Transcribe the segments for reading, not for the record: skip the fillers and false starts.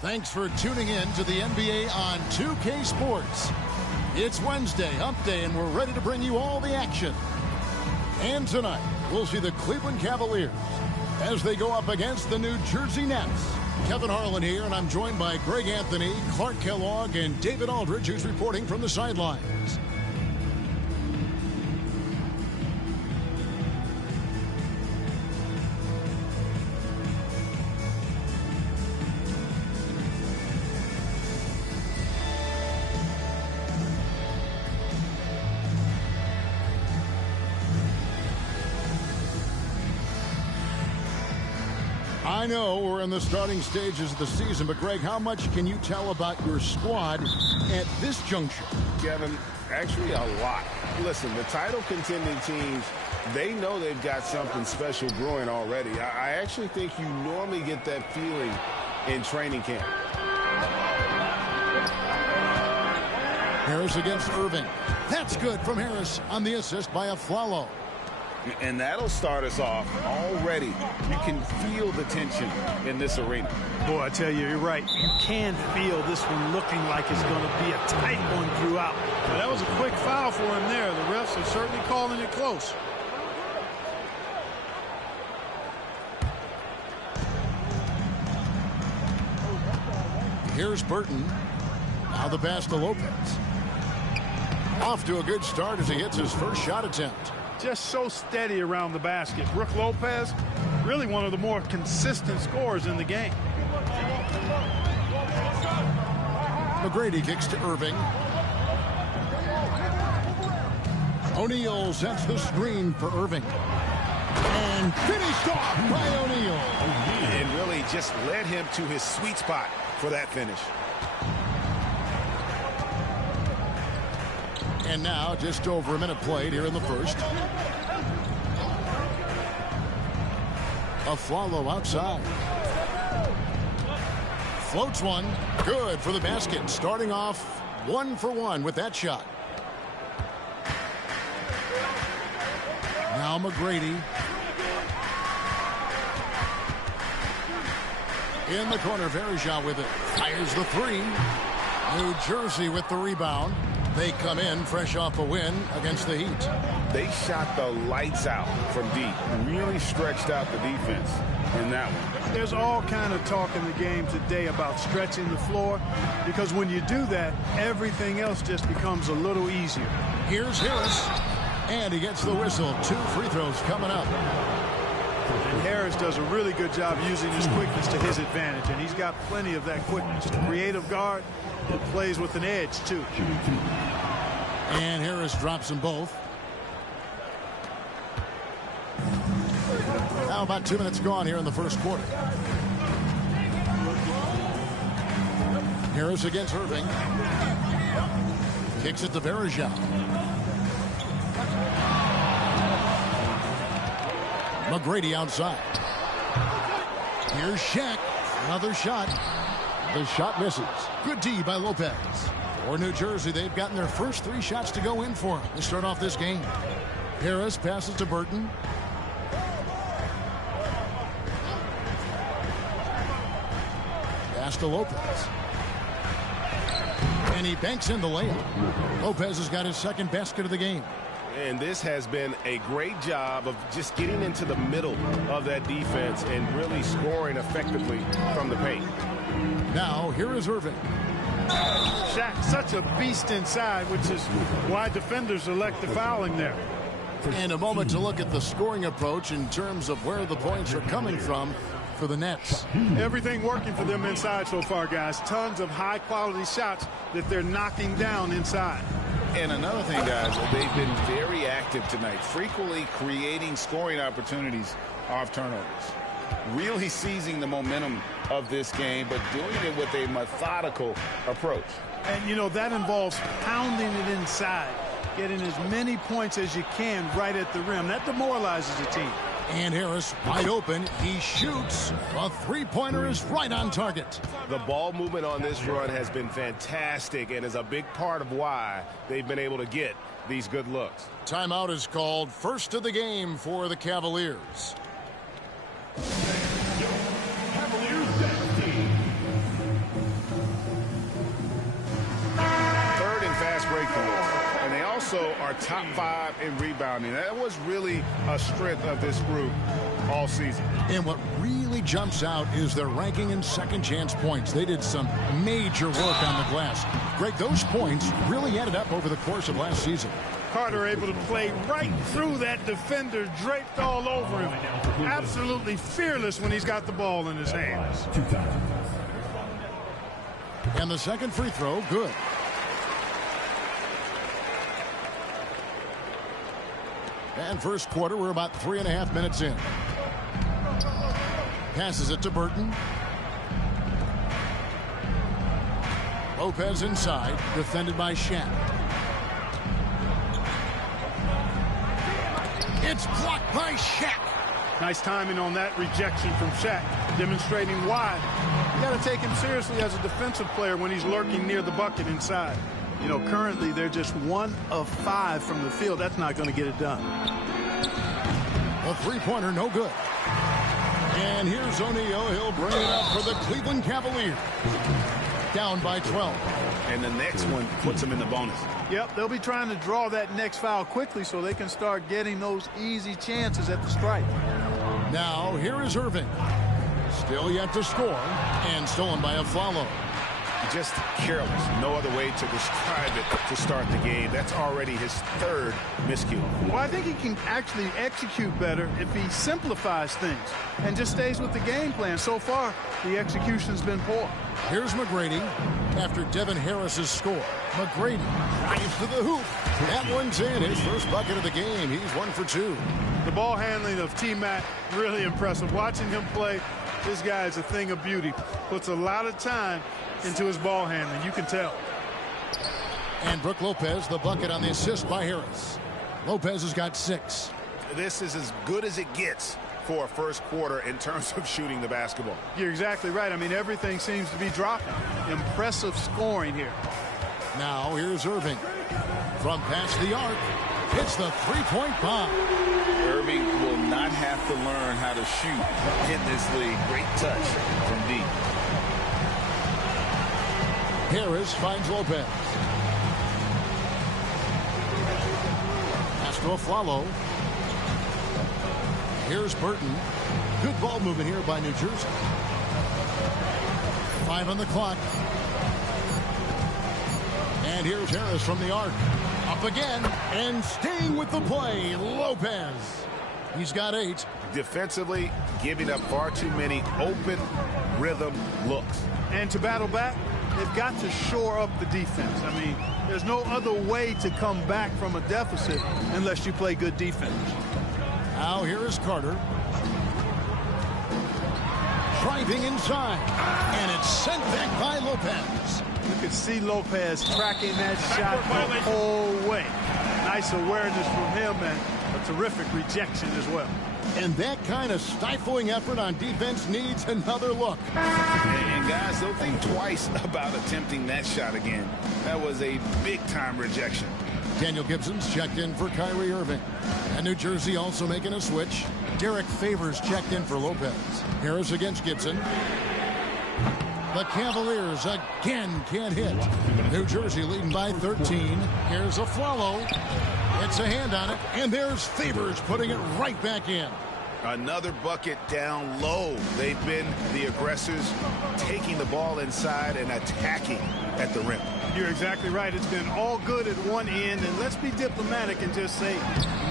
Thanks for tuning in to the NBA on 2K Sports. It's Wednesday, Hump Day, and we're ready to bring you all the action. And tonight, we'll see the Cleveland Cavaliers as they go up against the New Jersey Nets. Kevin Harlan here, and I'm joined by Greg Anthony, Clark Kellogg, and David Aldridge, who's reporting from the sidelines. I know we're in the starting stages of the season, but Greg, how much can you tell about your squad at this juncture? Kevin, actually a lot. Listen, the title contending teams, they know they've got something special brewing already. I actually think you normally get that feeling in training camp. Harris against Irving. That's good from Harris on the assist by Aflalo. And that'll start us off already. You can feel the tension in this arena. Boy, I tell you, you're right. You can feel this one looking like it's going to be a tight one throughout. Well, that was a quick foul for him there. The refs are certainly calling it close. Here's Burton. Now the pass to Lopez. Off to a good start as he hits his first shot attempt. Just so steady around the basket. Brook Lopez, really one of the more consistent scorers in the game. McGrady kicks to Irving. O'Neal sets the screen for Irving. And finished off by O'Neal. And really just led him to his sweet spot for that finish. And now just over a minute played here in the first. Aflalo outside. Floats one. Good for the basket. Starting off 1 for 1 with that shot. Now McGrady. In the corner, Verja with it. Fires the three. New Jersey with the rebound. They come in fresh off a win against the Heat. They shot the lights out from deep. Really stretched out the defense in that one. There's all kind of talk in the game today about stretching the floor, because when you do that, everything else just becomes a little easier. Here's Harris, and he gets the whistle. 2 free throws coming up. And Harris does a really good job using his quickness to his advantage, and he's got plenty of that quickness. Creative guard that plays with an edge, too. And Harris drops them both. Now about 2 minutes gone here in the first quarter. Harris against Irving. Kicks it to Verja. McGrady outside. Here's Shaq. Another shot. The shot misses. Good D by Lopez. For New Jersey, they've gotten their first 3 shots to go in for him to start off this game. Harris passes to Burton. Pass to Lopez. And he banks in the layup. Lopez has got his second basket of the game. And this has been a great job of just getting into the middle of that defense and really scoring effectively from the paint. Now, here is Irving. Shaq, such a beast inside, which is why defenders elect the fouling there. And a moment to look at the scoring approach in terms of where the points are coming from for the Nets. Everything working for them inside so far, guys. Tons of high-quality shots that they're knocking down inside. And another thing, guys, they've been very active tonight, frequently creating scoring opportunities off turnovers. Really seizing the momentum of this game, but doing it with a methodical approach. And, you know, that involves pounding it inside, getting as many points as you can right at the rim. That demoralizes a team. And Harris wide open. He shoots. A three-pointer is right on target. The ball movement on this run has been fantastic and is a big part of why they've been able to get these good looks. Timeout is called. First of the game for the Cavaliers. also are top 5 in rebounding. That was really a strength of this group all season. And what really jumps out is their ranking in second chance points. They did some major work on the glass. Greg, those points really added up over the course of last season. Carter able to play right through that defender, draped all over him. Absolutely fearless when he's got the ball in his hands. And the second free throw, good. And first quarter, we're about 3.5 minutes in. Passes it to Burton. Lopez inside, defended by Shaq. It's blocked by Shaq. Nice timing on that rejection from Shaq, demonstrating why you got to take him seriously as a defensive player when he's lurking near the bucket inside. You know, currently they're just 1 of 5 from the field. That's not going to get it done. A three-pointer, no good. And here's O'Neal. He'll bring it up for the Cleveland Cavaliers. Down by 12. And the next one puts him in the bonus. Yep, they'll be trying to draw that next foul quickly so they can start getting those easy chances at the stripe. Now, here is Irving. Still yet to score, and stolen by a follow. Just careless. No other way to describe it to start the game. That's already his 3rd miscue. Well, I think he can actually execute better if he simplifies things and just stays with the game plan. So far, the execution's been poor. Here's McGrady after Devin Harris's score. McGrady drives to the hoop. That one's in. His first bucket of the game. He's 1 for 2. The ball handling of T-Mac, really impressive. Watching him play, this guy is a thing of beauty. Puts a lot of time into his ball handling. You can tell. And Brook Lopez, the bucket on the assist by Harris. Lopez has got 6. This is as good as it gets for a first quarter in terms of shooting the basketball. You're exactly right. I mean, everything seems to be dropping. Impressive scoring here. Now here's Irving. From past the arc, hits the three-point bomb. Irving will not have to learn how to shoot in this league. Great touch from deep. Harris finds Lopez. Pass to Aflalo. Here's Burton. Good ball movement here by New Jersey. 5 on the clock. And here's Harris from the arc. Up again and staying with the play, Lopez. He's got 8. Defensively, giving up far too many open rhythm looks. And to battle back, they've got to shore up the defense. I mean, there's no other way to come back from a deficit unless you play good defense. Now here is Carter. Driving inside. And it's sent back by Lopez. You could see Lopez tracking that shot the whole way. Nice awareness from him and a terrific rejection as well. And that kind of stifling effort on defense needs another look. And guys, they'll think twice about attempting that shot again. That was a big-time rejection. Daniel Gibson's checked in for Kyrie Irving. And New Jersey also making a switch. Derek Favors checked in for Lopez. Harris against Gibson. The Cavaliers again can't hit. New Jersey leading by 13. Here's Aflalo. It's a hand on it, and there's Favors putting it right back in. Another bucket down low. They've been the aggressors, taking the ball inside and attacking at the rim. You're exactly right. It's been all good at one end, and let's be diplomatic and just say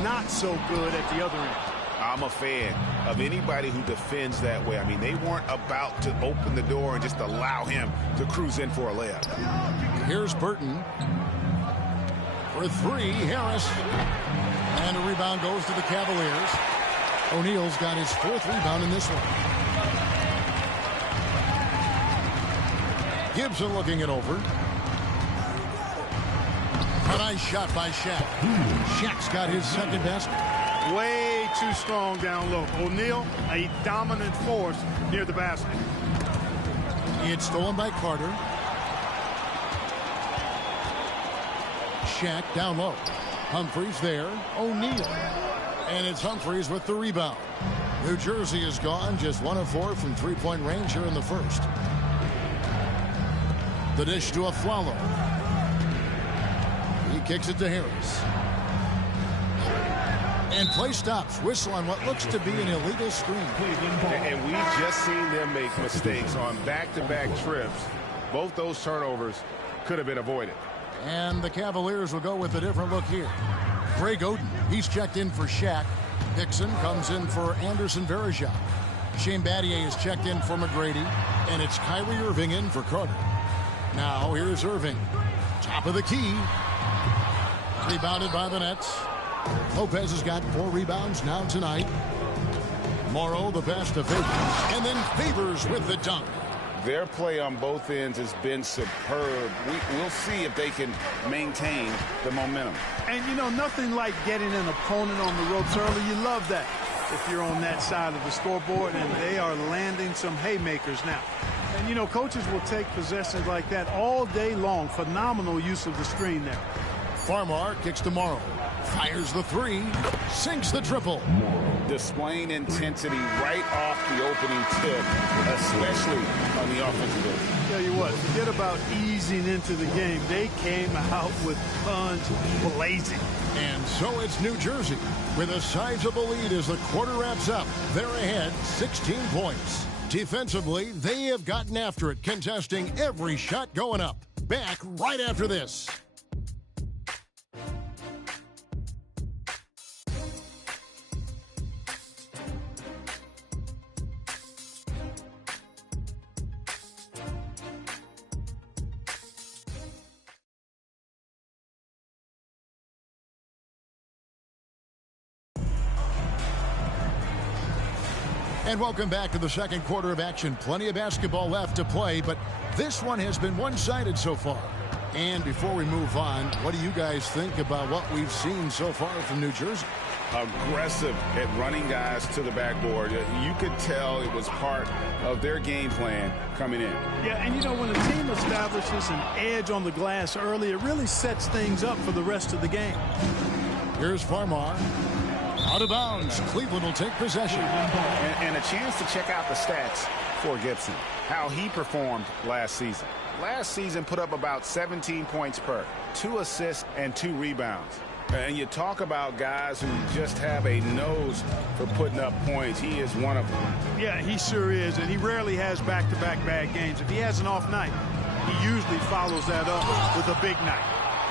not so good at the other end. I'm a fan of anybody who defends that way. I mean, they weren't about to open the door and just allow him to cruise in for a layup. Here's Burton. For 3, Harris. And a rebound goes to the Cavaliers. O'Neal's got his 4th rebound in this one. Gibson looking it over. A nice shot by Shaq. Shaq's got his 2nd basket. Way too strong down low. O'Neal, a dominant force near the basket. It's stolen by Carter. Shaq down low. Humphries there. O'Neal. And it's Humphries with the rebound. New Jersey is gone. Just 1 of 4 from three-point range here in the first. The dish to Aflalo. He He kicks it to Harris. And play stops. Whistle on what looks to be an illegal screen. And we've just seen them make mistakes on back-to-back trips. Both those turnovers could have been avoided. And the Cavaliers will go with a different look here. Greg Oden, he's checked in for Shaq. Hickson comes in for Anderson Varejao. Shane Battier is checked in for McGrady. And it's Kyrie Irving in for Carter. Now here's Irving. Top of the key. Rebounded by the Nets. Lopez has got 4 rebounds now tonight. Morrow the pass to Favors. And then Favors with the dunk. Their play on both ends has been superb. We'll see if they can maintain the momentum. And, you know, nothing like getting an opponent on the ropes early. You love that if you're on that side of the scoreboard, and they are landing some haymakers now. And, you know, coaches will take possessions like that all day long. Phenomenal use of the screen there. Farmar kicks to Morrow. Fires the 3. Sinks the triple. Displaying intensity right off the opening tip, especially on the offensive end. Tell you what, forget about easing into the game. They came out with guns blazing. And so it's New Jersey with a sizable lead as the quarter wraps up. They're ahead 16 points. Defensively, they have gotten after it, contesting every shot going up. Back right after this. And welcome back to the second quarter of action. Plenty of basketball left to play, but this one has been one-sided so far. And before we move on, what do you guys think about what we've seen so far from New Jersey? Aggressive at running guys to the backboard. You could tell it was part of their game plan coming in. Yeah, and you know, when a team establishes an edge on the glass early, it really sets things up for the rest of the game. Here's Farmar. Out of bounds. Cleveland will take possession. And a chance to check out the stats for Gibson. How he performed last season. Last season put up about 17 points per, 2 assists and 2 rebounds. And you talk about guys who just have a nose for putting up points. He is one of them. Yeah, he sure is. And he rarely has back-to-back bad games. If he has an off night, he usually follows that up with a big night.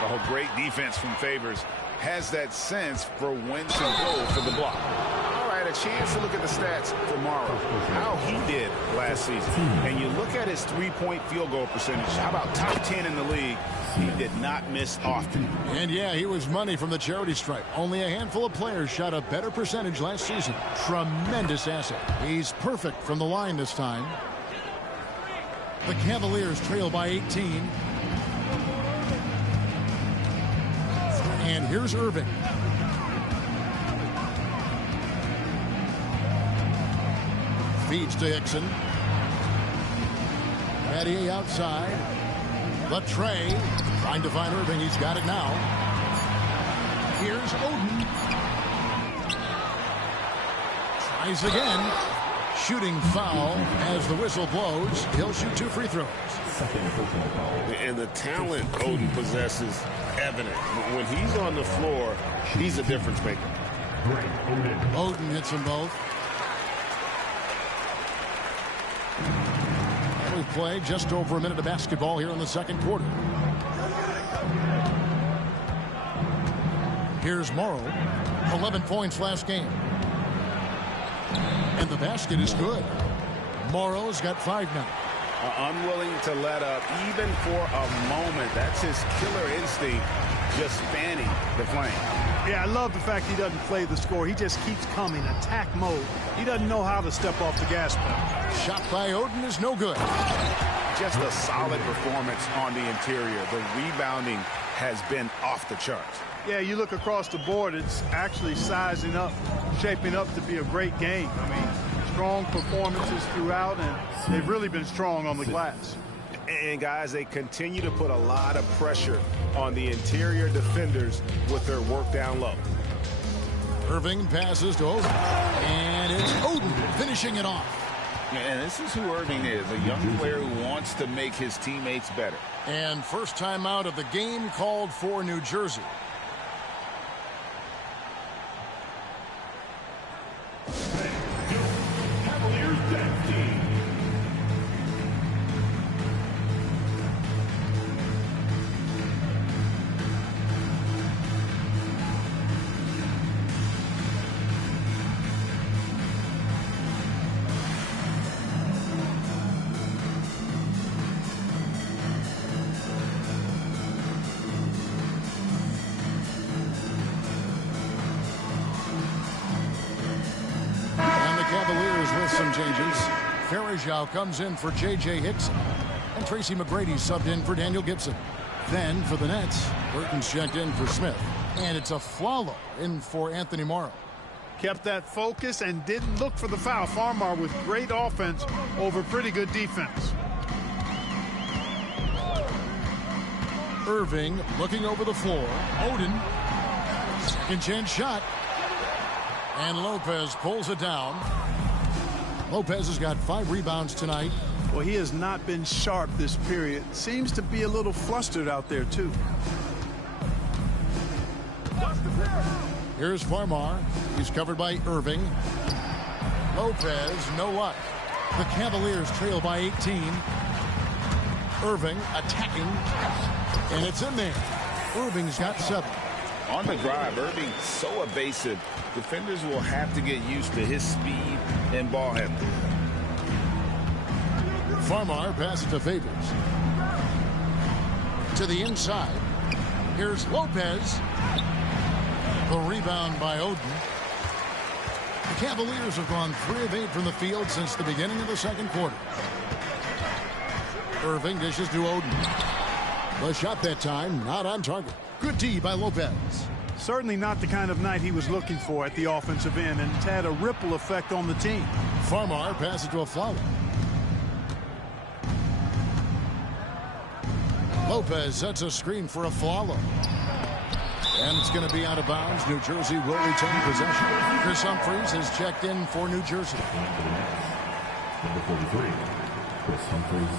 Oh, great defense from Favors. Has that sense for when to go for the block. All right, a chance to look at the stats for Morrow. How he did last season. And you look at his 3-point field goal percentage. How about top 10 in the league? He did not miss often. And yeah, he was money from the charity stripe. Only a handful of players shot a better percentage last season. Tremendous asset. He's perfect from the line this time. The Cavaliers trail by 18. And here's Irving. Feeds to Hickson. Battier outside. The tray. Trying to find Irving. He's got it now. Here's Oden. Tries again. Shooting foul as the whistle blows. He'll shoot 2 free throws. And the talent Oden possesses evident. When he's on the floor, he's a difference maker. Oden hits them both. And we've played just over a minute of basketball here in the second quarter. Here's Morrow. 11 points last game. And the basket is good. Morrow's got 5 now. Unwilling to let up even for a moment. That's his killer instinct, just fanning the flame. Yeah, I love the fact he doesn't play the score. He just keeps coming, attack mode. He doesn't know how to step off the gas pedal. Shot by Oden is no good. Just a solid performance on the interior. The rebounding has been off the charts. Yeah, you look across the board, it's actually sizing up, shaping up to be a great game. I mean, strong performances throughout, and they've really been strong on the glass. And, guys, they continue to put a lot of pressure on the interior defenders with their work down low. Irving passes to Oden. And it's Oden finishing it off. And this is who Irving is, a young player who wants to make his teammates better. And first timeout of the game called for New Jersey. Some changes. Farajao comes in for J.J. Hickson. And Tracy McGrady subbed in for Daniel Gibson. Then for the Nets, Burton's checked in for Smith. And it's a Flalo in for Anthony Morrow. Kept that focus and didn't look for the foul. Farmar with great offense over pretty good defense. Irving looking over the floor. Oden. Second chance shot. And Lopez pulls it down. Lopez has got 5 rebounds tonight. Well, he has not been sharp this period. Seems to be a little flustered out there, too. Here's Farmar. He's covered by Irving. Lopez, no luck. The Cavaliers trail by 18. Irving attacking. And it's in there. Irving's got 7. On the drive, Irving so evasive. Defenders will have to get used to his speed and ball handling. Farmar passes to Favors. To the inside. Here's Lopez. The rebound by Oden. The Cavaliers have gone 3 of 8 from the field since the beginning of the second quarter. Irving dishes to Oden. The shot that time not on target. Good D by Lopez. Certainly not the kind of night he was looking for at the offensive end, and it's had a ripple effect on the team. Farmar passes to a Flalo. Lopez sets a screen for a Flalo. And it's going to be out of bounds. New Jersey will retain possession. Chris Humphries has checked in for New Jersey. Number 43, Chris Humphries.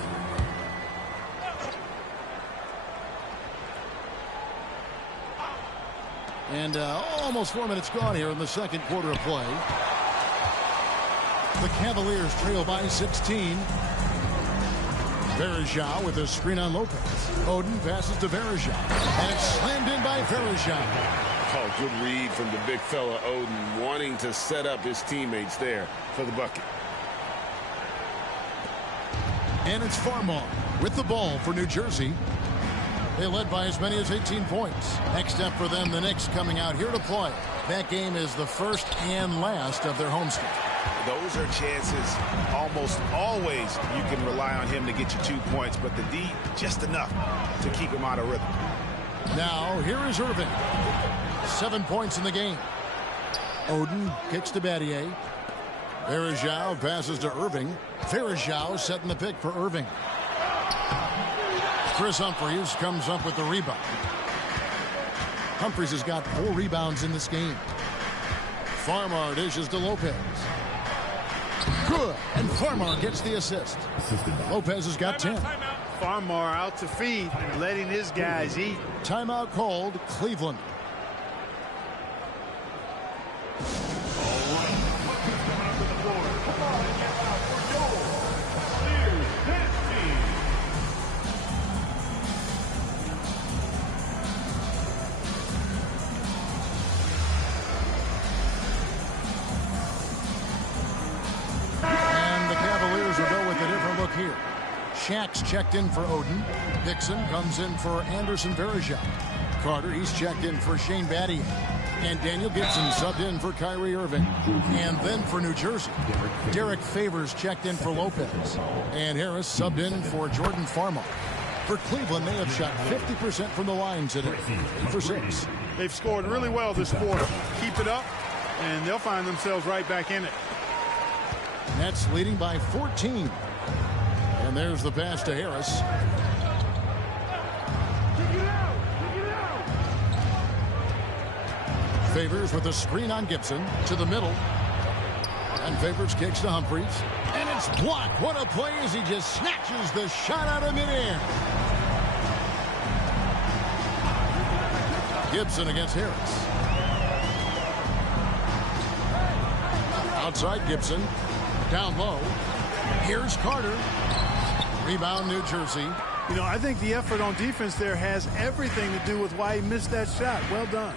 And almost 4 minutes gone here in the second quarter of play. The Cavaliers trail by 16. Varejao with a screen on Lopez. Oden passes to Varejao. And it's slammed in by Varejao. Oh, good read from the big fella Oden, wanting to set up his teammates there for the bucket. And it's Farmar with the ball for New Jersey. They led by as many as 18 points. Next step for them, the Knicks coming out here to play. That game is the first and last of their homestand. Those are chances almost always you can rely on him to get you 2 points, but the D just enough to keep him out of rhythm. Now here is Irving. 7 points in the game. Oden kicks to Battier. Varejao passes to Irving. Varejao setting the pick for Irving. Chris Humphries comes up with the rebound. Humphries has got 4 rebounds in this game. Farmar dishes to Lopez. Good. And Farmar gets the assist. Lopez has got 10. Farmar out to feed, letting his guys eat. Timeout called Cleveland. Here. Shack's checked in for Oden. Dixon comes in for Anderson Varejao. Carter, he's checked in for Shane Battier. And Daniel Gibson subbed in for Kyrie Irving. And then for New Jersey, Derek Favors checked in for Lopez. And Harris subbed in for Jordan Farmar. For Cleveland, they have shot 50% from the line today. 8 for 6. They've scored really well this quarter. Keep it up, and they'll find themselves right back in it. Nets leading by 14. And there's the pass to Harris. Favors with a screen on Gibson to the middle. And Favors kicks to Humphries. And Nice block. What a play as he just snatches the shot out of midair. Gibson against Harris. Outside Gibson. Down low. Here's Carter. Rebound New Jersey. You know, I think the effort on defense there has everything to do with why he missed that shot. Well done.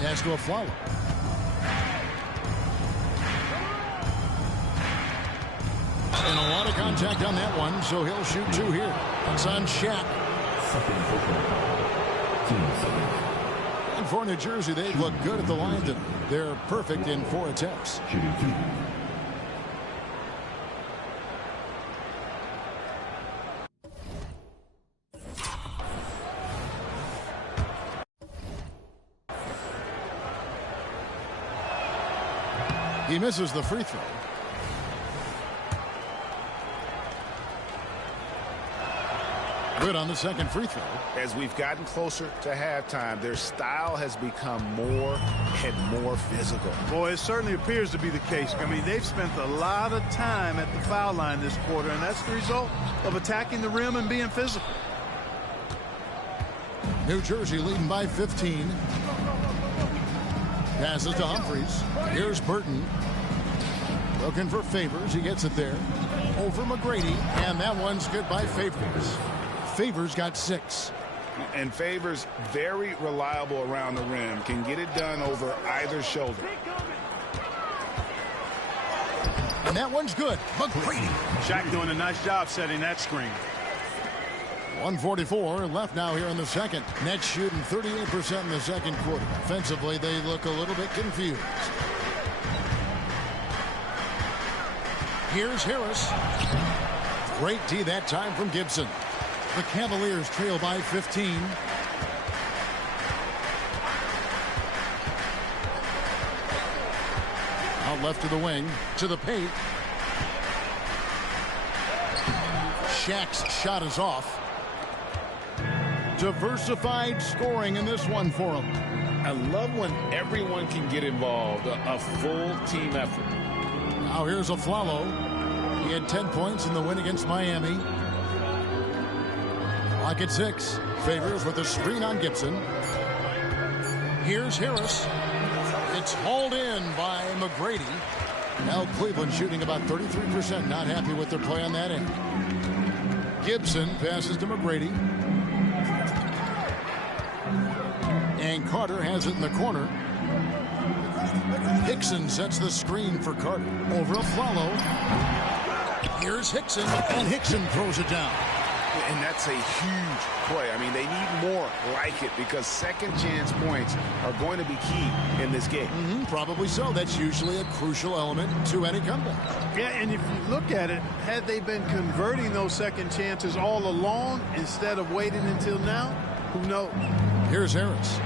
Pass to a Flower. And a lot of contact on that one, so he'll shoot 2 here. It's on Shaq. And for New Jersey, they look good at the line tonight. They're perfect in 4 attempts. Shooting 2. He misses the free throw. Good on the second free throw. As we've gotten closer to halftime, their style has become more and more physical. Boy, it certainly appears to be the case. I mean, they've spent a lot of time at the foul line this quarter, and that's the result of attacking the rim and being physical. New Jersey leading by 15. Passes to Humphries. Here's Burton. Looking for Favors. He gets it there. Over McGrady. And that one's good by Favors. Favors got 6. And Favors, very reliable around the rim. Can get it done over either shoulder. And that one's good. McGrady. Shaq doing a nice job setting that screen. 1:44 left now here in the second. Nets shooting 38% in the second quarter. Offensively, they look a little bit confused. Here's Harris. Great D that time from Gibson. The Cavaliers trail by 15. Out left to the wing, to the paint. Shaq's shot is off. Diversified scoring in this one for him. I love when everyone can get involved, a full team effort. Now here's Aflalo. He had 10 points in the win against Miami. Clock at 6. Favors with a screen on Gibson. Here's Harris. It's hauled in by McGrady. Now Cleveland shooting about 33%. Not happy with their play on that end. Gibson passes to McGrady. And Carter has it in the corner. Hickson sets the screen for Carter. Over Aflalo. Here's Hickson, and Hickson throws it down. And that's a huge play. I mean, they need more like it because second chance points are going to be key in this game. Probably so. That's usually a crucial element to any comeback. Yeah, and if you look at it, had they been converting those second chances all along instead of waiting until now, who knows? Here's Harris.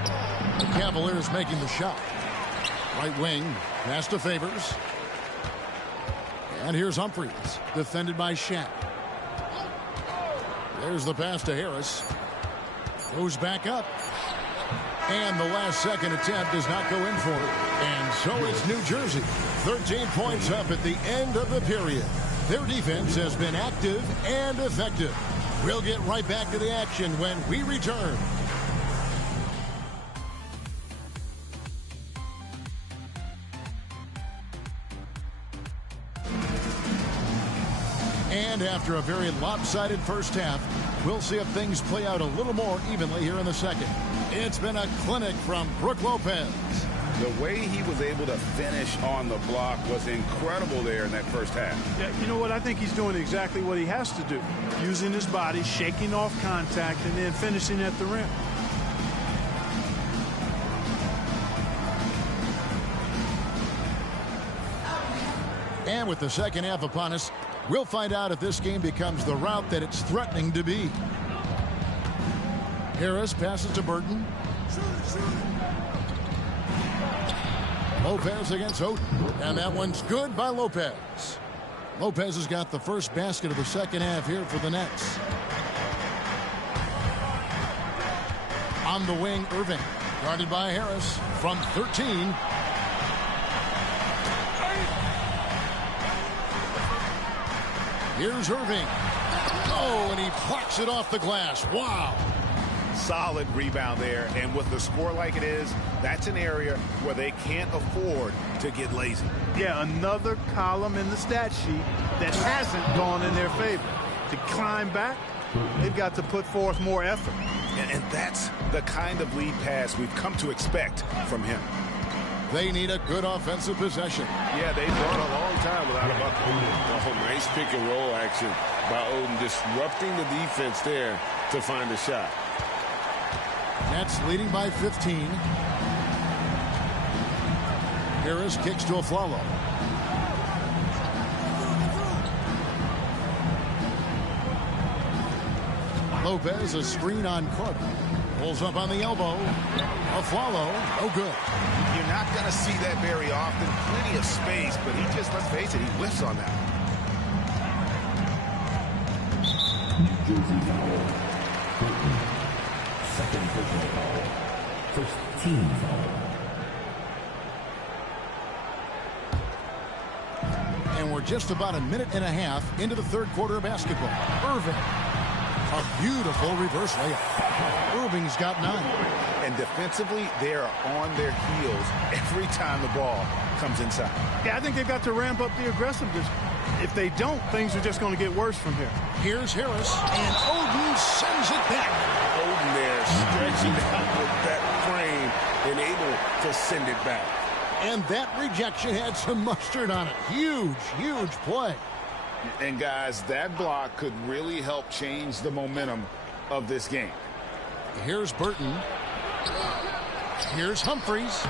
The Cavaliers making the shot. Right wing, pass to Favors. And here's Humphries, defended by Shaq. There's the pass to Harris. Goes back up. And the last second attempt does not go in for it. And so is New Jersey. 13 points up at the end of the period. Their defense has been active and effective. We'll get right back to the action when we return. And after a very lopsided first half, we'll see if things play out a little more evenly here in the second. It's been a clinic from Brook Lopez. The way he was able to finish on the block was incredible there in that first half. Yeah, you know what? I think he's doing exactly what he has to do. Using his body, shaking off contact, and then finishing at the rim. And with the second half upon us, we'll find out if this game becomes the route that it's threatening to be. Harris passes to Burton. Lopez against Oden. And that one's good by Lopez. Lopez has got the first basket of the second half here for the Nets. On the wing, Irving. Guarded by Harris from 13. Here's Irving. Oh, and he plucks it off the glass. Wow. Solid rebound there, and with the score like it is, that's an area where they can't afford to get lazy. Yeah, another column in the stat sheet that hasn't gone in their favor. To climb back, they've got to put forth more effort. And that's the kind of lead pass we've come to expect from him. They need a good offensive possession. Yeah, they've gone a long time without a bucket. Oh, nice pick and roll action by Oden, disrupting the defense there to find a shot. Nets leading by 15. Harris kicks to Aflalo. Lopez, a screen on Carter. Pulls up on the elbow. Aflalo, no good. You're not going to see that very often. Plenty of space, but he just, let's face it, he whiffs on that. New Jersey foul. Burton. Second personal foul. First team foul. And we're just about a minute and a half into the third quarter of basketball. Irving. A beautiful reverse layup. Irving's got 9. And defensively, they are on their heels every time the ball comes inside. Yeah, I think they've got to ramp up the aggressiveness. If they don't, things are just going to get worse from here. Here's Harris, and Oden sends it back. Oden there stretching out with that frame and able to send it back. And that rejection had some mustard on it. Huge, huge play. And guys, that block could really help change the momentum of this game. Here's Burton. Here's Humphries.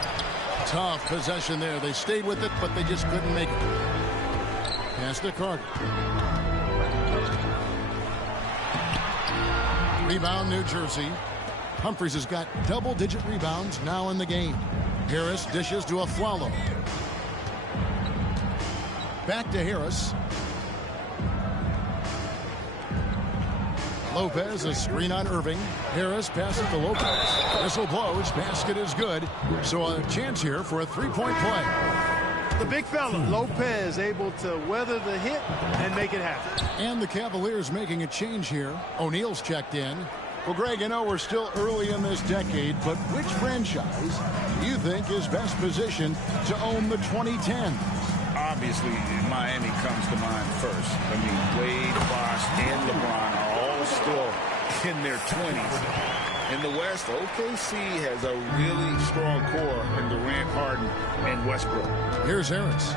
Tough possession there. They stayed with it, but they just couldn't make it. Pass to Carter. Rebound, New Jersey. Humphries has got double-digit rebounds now in the game. Harris dishes to Aflalo. Back to Harris. Lopez, a screen on Irving. Harris passes to Lopez. Whistle blows. Basket is good. So a chance here for a three-point play. The big fella, Lopez, able to weather the hit and make it happen. And the Cavaliers making a change here. O'Neal's checked in. Well, Greg, I know we're still early in this decade, but which franchise do you think is best positioned to own the 2010? Obviously, Miami comes to mind first. I mean, Wade, Bosh, and LeBron are all still in their 20s. In the West, OKC has a really strong core in Durant, Harden, and Westbrook. Here's Harris.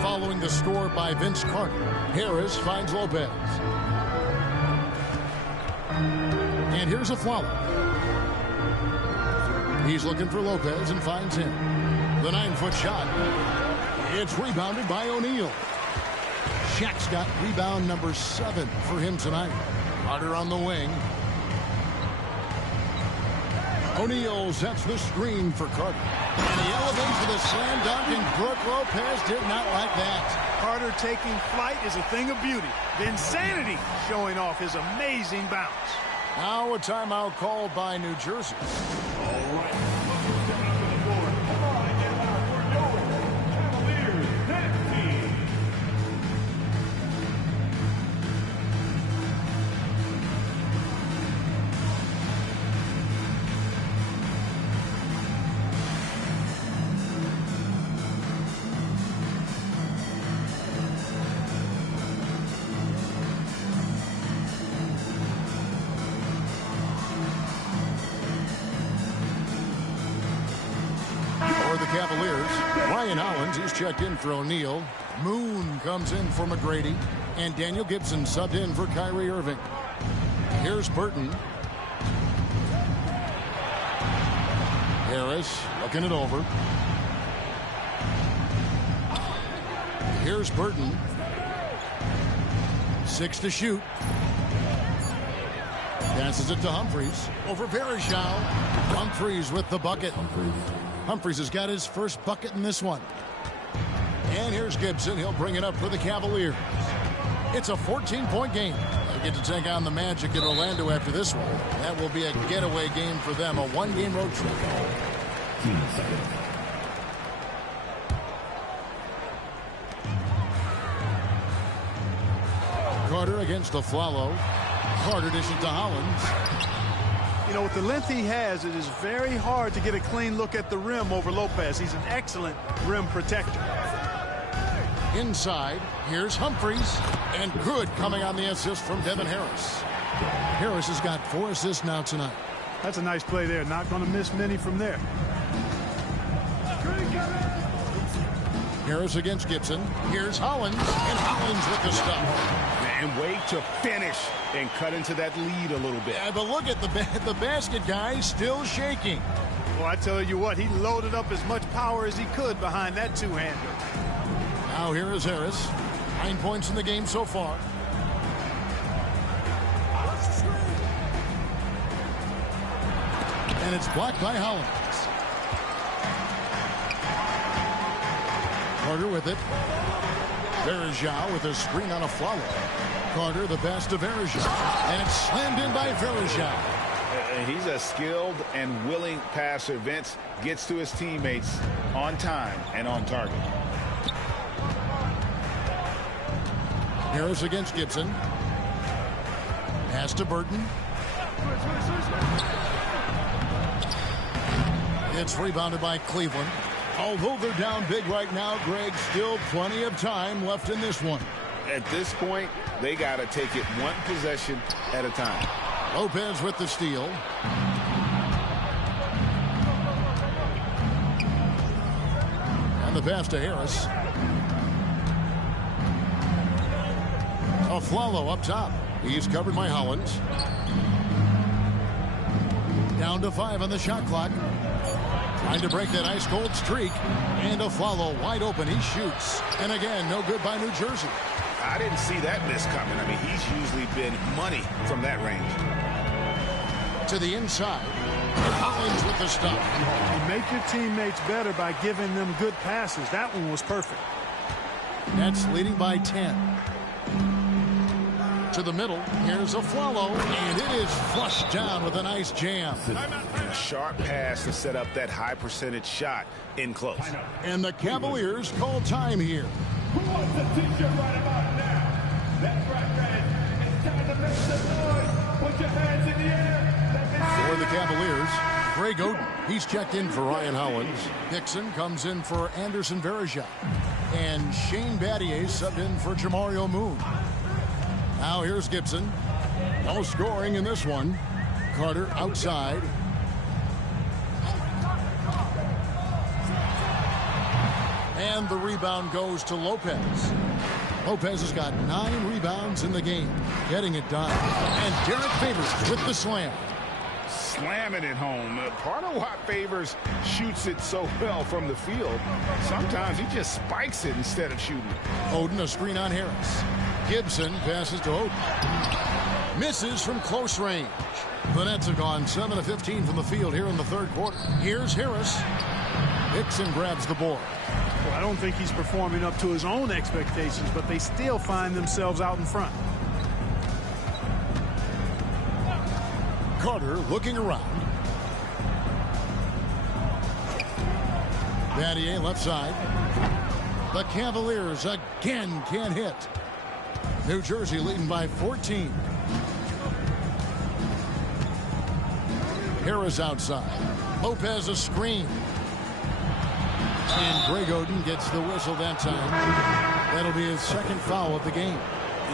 Following the score by Vince Carter. Harris finds Lopez. And here's Aflalo. He's looking for Lopez and finds him. The 9-foot shot. It's rebounded by O'Neal. Shaq's got rebound number 7 for him tonight. Carter on the wing. O'Neal sets the screen for Carter. And he elevates with a slam dunk, and Brooke Lopez did not like that. Carter taking flight is a thing of beauty. Vinsanity showing off his amazing bounce. Now a timeout called by New Jersey. All right. Stepping up to the board. Come on, get out for your Cavaliers tennis team. Cavaliers. Ryan Hollins is checked in for O'Neal. Moon comes in for McGrady. And Daniel Gibson subbed in for Kyrie Irving. Here's Burton. Harris looking it over. Here's Burton. 6 to shoot. Passes it to Humphries. Over Parashau. Humphries with the bucket. Humphries has got his first bucket in this one. And here's Gibson. He'll bring it up for the Cavaliers. It's a 14-point game. They get to take on the Magic in Orlando after this one. That will be a getaway game for them, a one-game road trip. Team second. Carter against the Flalo. Carter dishes to Hollins. You know, with the length he has, it is very hard to get a clean look at the rim over Lopez. He's an excellent rim protector. Inside, here's Humphries. And good coming on the assist from Devin Harris. Harris has got 4 assists now tonight. That's a nice play there. Not going to miss many from there. Harris against Gibson. Here's Hollins. And Hollins with the stop. And wait to finish and cut into that lead a little bit. Yeah, but look at the basket guy still shaking. Well, I tell you what, he loaded up as much power as he could behind that two-hander. Now here is Harris. 9 points in the game so far. And it's blocked by Hollins. Carter with it. Verjao with a screen on a Flalo. Carter the pass to Verjao. And it's slammed in by Verjao. He's a skilled and willing passer. Vince gets to his teammates on time and on target. Harris against Gibson. Pass to Burton. It's rebounded by Cleveland. Although they're down big right now, Greg, still plenty of time left in this one. At this point, they got to take it one possession at a time. Lopez with the steal. And the pass to Harris. Flalo up top. He's covered by Hollins. Down to 5 on the shot clock. Trying to break that ice-cold streak. And Flalo wide open. He shoots. And again, no good by New Jersey. I didn't see that miss coming. I mean, he's usually been money from that range. To the inside. Hollins with the stop. You make your teammates better by giving them good passes. That one was perfect. Nets leading by 10. To the middle. Here's Flalo. And it is flushed down with a nice jam. A sharp pass to set up that high percentage shot in close. And the Cavaliers call time here. Who wants the t-shirt right about now? That's right, guys. It's time to make some noise. Put your hands in the air. For the Cavaliers, Greg Oden. He's checked in for Ryan Hollins. Dixon comes in for Anderson Verjao. And Shane Battier subbed in for Jamario Moon. Now here's Gibson. No scoring in this one. Carter outside. And the rebound goes to Lopez. Lopez has got 9 rebounds in the game. Getting it done. And Derek Favors with the slam. Slamming it home. Part of why Favors shoots it so well from the field. Sometimes he just spikes it instead of shooting it. Oden a screen on Harris. Gibson passes to Oden. Misses from close range. The Nets have gone 7 of 15 from the field here in the third quarter. Here's Harris. Dixon grabs the board. Well, I don't think he's performing up to his own expectations, but they still find themselves out in front. Carter looking around. Battier left side. The Cavaliers again can't hit. New Jersey leading by 14. Harris outside. Lopez a screen. And Greg Oden gets the whistle that time. That'll be his second foul of the game.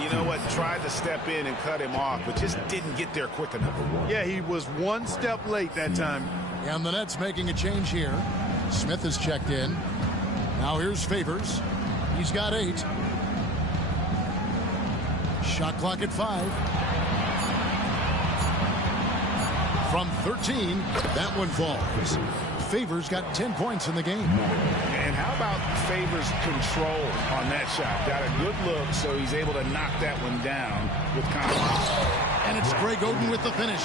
You know what? Tried to step in and cut him off, but just didn't get there quick enough. Yeah, he was one step late that time. And the Nets making a change here. Smith is checked in. Now here's Favors. He's got 8. Shot clock at 5. From 13, that one falls. Favors got 10 points in the game. And how about Favors' control on that shot? Got a good look, so he's able to knock that one down with confidence. And it's Greg Oden with the finish.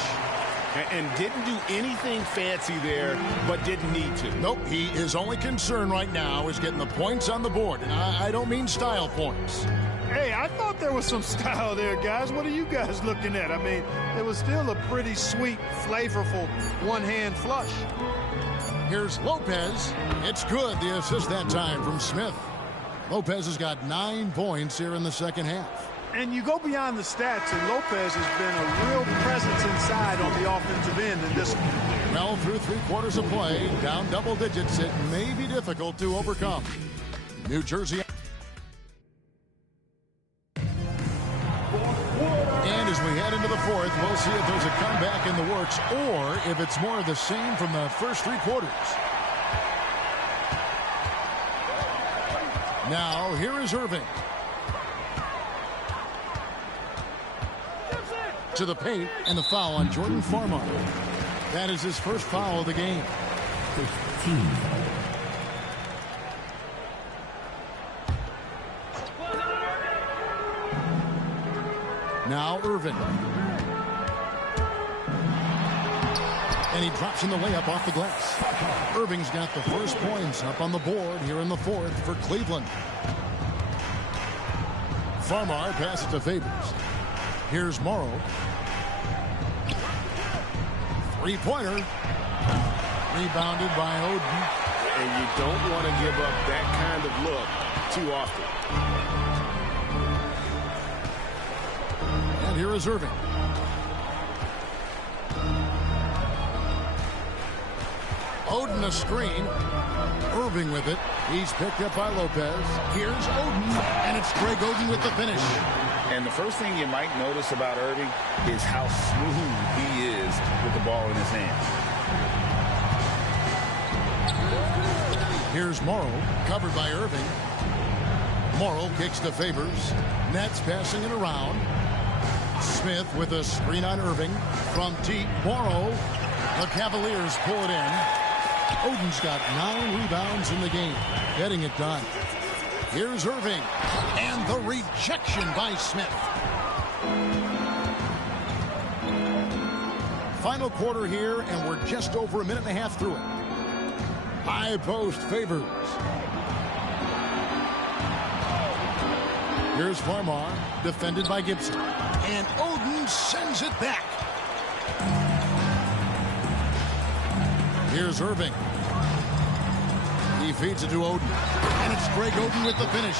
And didn't do anything fancy there, but didn't need to. Nope, his only concern right now is getting the points on the board. And I don't mean style points. Hey, I thought there was some style there, guys. What are you guys looking at? I mean, it was still a pretty sweet, flavorful one-hand flush. Here's Lopez. It's good. The assist that time from Smith. Lopez has got 9 points here in the second half. And you go beyond the stats, and Lopez has been a real presence inside on the offensive end in this one. Well, through 3 quarters of play, down double digits, it may be difficult to overcome. New Jersey. And as we head into the 4th, we'll see if there's a comeback in the works or if it's more of the same from the first 3 quarters. Now, here is Irving. To the paint, and the foul on Jordan Farmar. That is his first foul of the game. 15. Now Irving. And he drops in the layup off the glass. Irving's got the first points up on the board here in the 4th for Cleveland. Farmar passes to Favors. Here's Morrow. 3-pointer. Rebounded by Oden. And you don't want to give up that kind of look too often. And here is Irving. Oden a screen. Irving with it. He's picked up by Lopez. Here's Oden, and it's Greg Oden with the finish. And the first thing you might notice about Irving is how smooth he is with the ball in his hands. Here's Morrow, covered by Irving. Morrow kicks to Favors. Nets passing it around. Smith with a screen on Irving. From deep, Morrow. The Cavaliers pull it in. Oden's got 9 rebounds in the game, getting it done. Here's Irving, and the rejection by Smith. Final quarter here, and we're just over a minute and a half through it. High post Favors. Here's Farmar, defended by Gibson. And Oden sends it back. Here's Irving. He feeds it to Oden. And it's Greg Oden with the finish.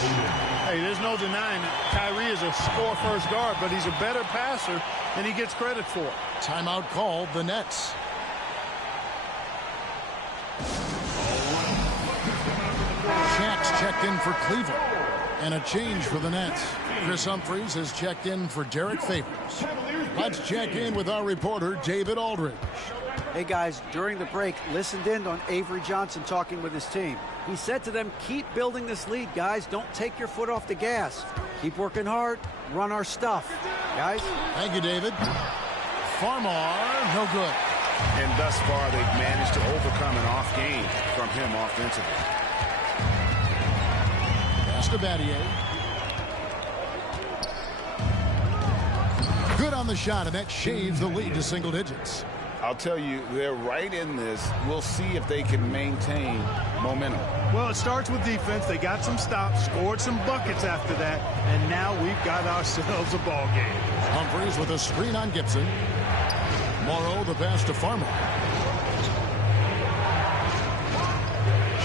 Hey, there's no denying it. Kyrie is a score-first guard, but he's a better passer than he gets credit for. Timeout called, the Nets. Shaq's checked in for Cleveland. And a change for the Nets. Chris Humphries has checked in for Derek Favors. Let's check in with our reporter, David Aldridge. Hey guys, during the break, listened in on Avery Johnson talking with his team. He said to them, keep building this lead, guys. Don't take your foot off the gas. Keep working hard. Run our stuff. Guys? Thank you, David. Farmar, no good. And thus far, they've managed to overcome an off game from him offensively. Pass to Battier. Good on the shot, and that shaves the lead to single digits. I'll tell you, they're right in this. We'll see if they can maintain momentum. Well, it starts with defense. They got some stops, scored some buckets after that, and now we've got ourselves a ball game. Humphries with a screen on Gibson. Morrow, the pass to Farmar.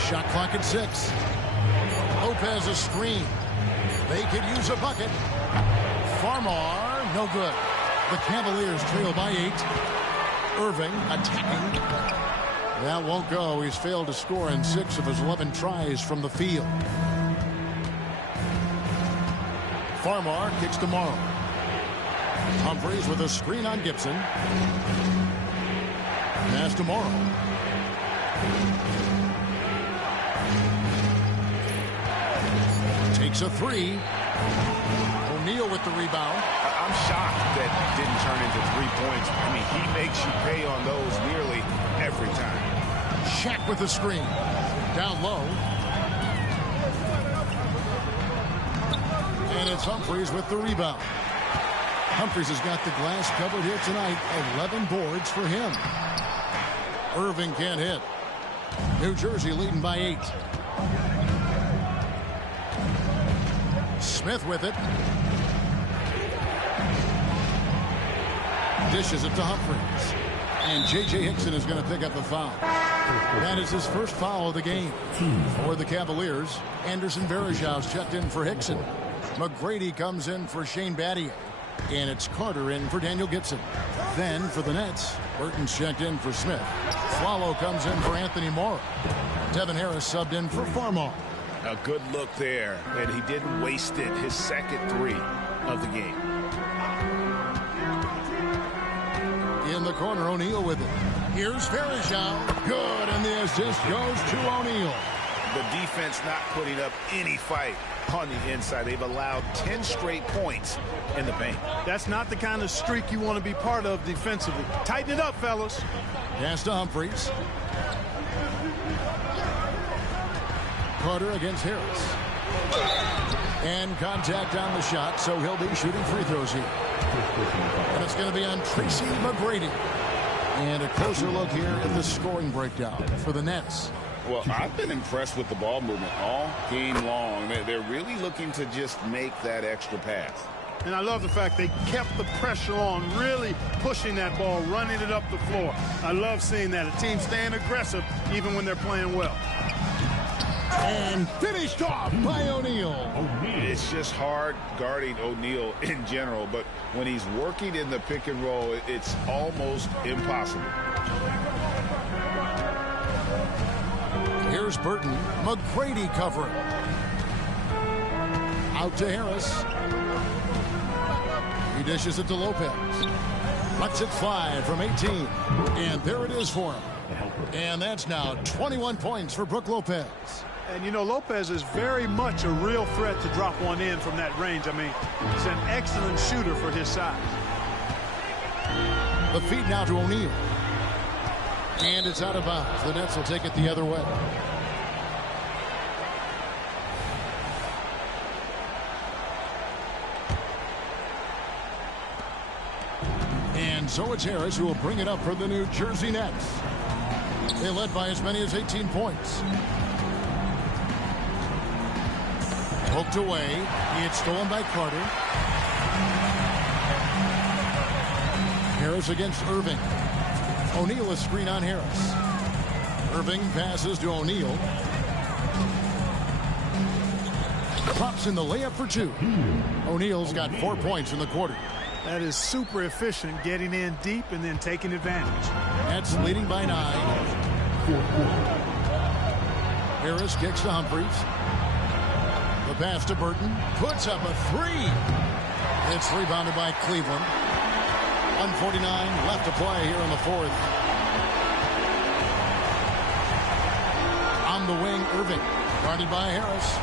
Shot clock at 6. Lopez a screen. They could use a bucket. Farmar, no good. The Cavaliers trail by 8. Irving attacking. That won't go. He's failed to score in 6 of his 11 tries from the field. Farmar kicks to Morrow. Humphries with a screen on Gibson. Pass to Morrow. Takes a 3. O'Neal with the rebound. I'm shocked that didn't turn into 3 points. I mean, he makes you pay on those nearly every time. Shaq with the screen. Down low. And it's Humphries with the rebound. Humphries has got the glass covered here tonight. 11 boards for him. Irving can't hit. New Jersey leading by 8. Smith with it. Dishes it to Humphries. And J.J. Hickson is going to pick up the foul. That is his first foul of the game. For the Cavaliers, Anderson Varejau's checked in for Hickson. McGrady comes in for Shane Battier. And it's Carter in for Daniel Gibson. Then for the Nets, Burton's checked in for Smith. Swallow comes in for Anthony Morrow. Devin Harris subbed in for Farmall. A good look there, and he didn't waste it. His second three of the game. In the corner, O'Neal with it. Here's Farajao. Good, and the assist goes to O'Neal. The defense not putting up any fight on the inside. They've allowed 10 straight points in the paint. That's not the kind of streak you want to be part of defensively. Tighten it up, fellas. Pass to Humphries. Carter against Harris. And contact on the shot, so he'll be shooting free throws here. And it's going to be on Tracy McGrady. And a closer look here at the scoring breakdown for the Nets. Well, I've been impressed with the ball movement all game long. They're really looking to just make that extra pass. And I love the fact they kept the pressure on, really pushing that ball, running it up the floor. I love seeing that. A team staying aggressive even when they're playing well. And finished off by O'Neal. It's just hard guarding O'Neal in general, but when he's working in the pick and roll, it's almost impossible. Here's Burton. McGrady covering. Out to Harris. He dishes it to Lopez. Lets it fly from 18. And there it is for him. And that's now 21 points for Brook Lopez. And, you know, Lopez is very much a real threat to drop one in from that range. I mean, he's an excellent shooter for his size. The feed now to O'Neal. And it's out of bounds. The Nets will take it the other way. And so it's Harris who will bring it up for the New Jersey Nets. They led by as many as 18 points. Poked away. It's stolen by Carter. Harris against Irving. O'Neal a screen on Harris. Irving passes to O'Neal. Pops in the layup for two. O'Neal's got 4 points in the quarter. That is super efficient, getting in deep and then taking advantage. Nets leading by 9. Harris kicks to Humphries. The pass to Burton. Puts up a three. It's rebounded by Cleveland. 1:49 left to play here in the fourth. On the wing, Irving. Guarded by Harris.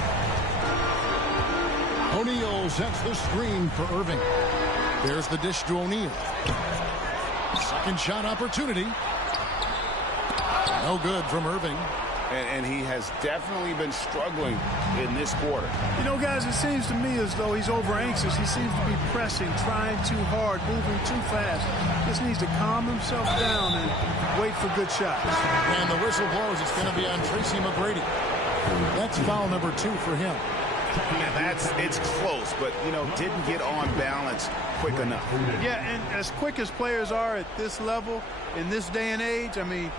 O'Neal sets the screen for Irving. There's the dish to O'Neal. Second shot opportunity. No good from Irving. And he has definitely been struggling in this quarter. You know, guys, it seems to me as though he's over anxious. He seems to be pressing, trying too hard, moving too fast. Just needs to calm himself down and wait for good shots. And the whistle blows. It's going to be on Tracy McGrady. That's foul number 2 for him. And it's close, but, you know, didn't get on balance quick enough. Yeah, and as quick as players are at this level, in this day and age, I mean,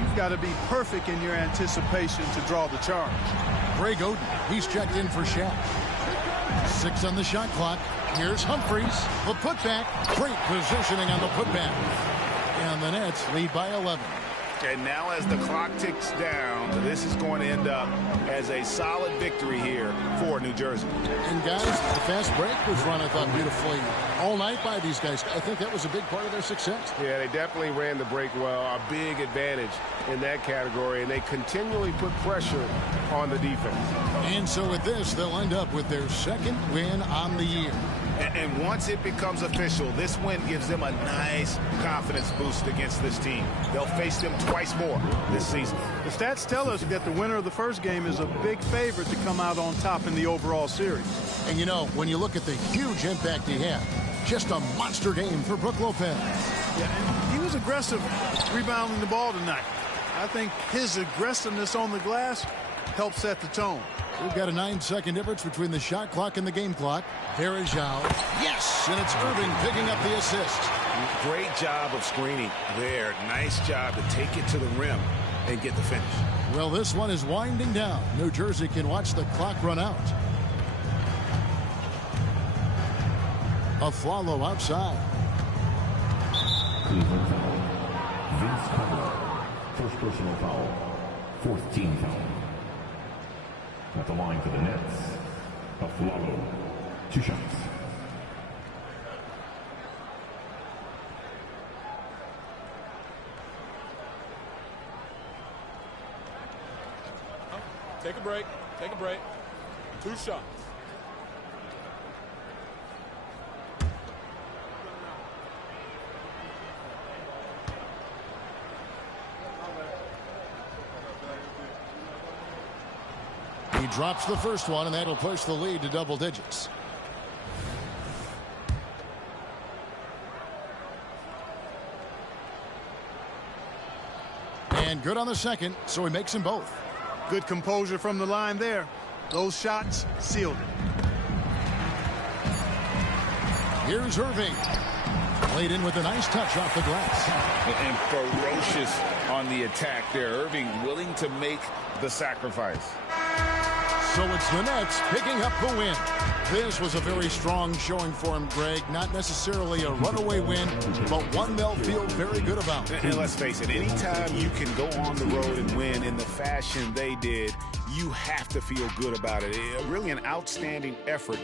you've got to be perfect in your anticipation to draw the charge. Greg Oden, he's checked in for Shaq. 6 on the shot clock. Here's Humphries. The putback. Great positioning on the putback. And the Nets lead by 11. And now as the clock ticks down, this is going to end up as a solid victory here for New Jersey. And guys, the fast break was run, I thought, beautifully all night by these guys. I think that was a big part of their success. Yeah, they definitely ran the break well. A big advantage in that category, and they continually put pressure on the defense. And so with this, they'll end up with their second win on the year. And once it becomes official, this win gives them a nice confidence boost against this team. They'll face them twice more this season. The stats tell us that the winner of the first game is a big favorite to come out on top in the overall series. And you know, when you look at the huge impact he had, just a monster game for Brook Lopez. Yeah, and he was aggressive rebounding the ball tonight. I think his aggressiveness on the glass helped set the tone. We've got a 9-second difference between the shot clock and the game clock. Verajao. Yes, and it's Irving picking up the assist. Great job of screening there. Nice job to take it to the rim and get the finish. Well, this one is winding down. New Jersey can watch the clock run out. Aflalo outside. Cleveland foul. Vince Carter. First personal foul. Fourth team foul. At the line for the Nets, Aflalo. 2 shots. Take a break. Take a break. 2 shots. He drops the first one, and that'll push the lead to double digits. And good on the second, so he makes them both. Good composure from the line there. Those shots sealed it. Here's Irving. Played in with a nice touch off the glass. And ferocious on the attack there. Irving willing to make the sacrifice. So it's the Nets picking up the win. This was a very strong showing for him, Greg. Not necessarily a runaway win, but one they'll feel very good about. And let's face it, anytime you can go on the road and win in the fashion they did, you have to feel good about it. Really an outstanding effort.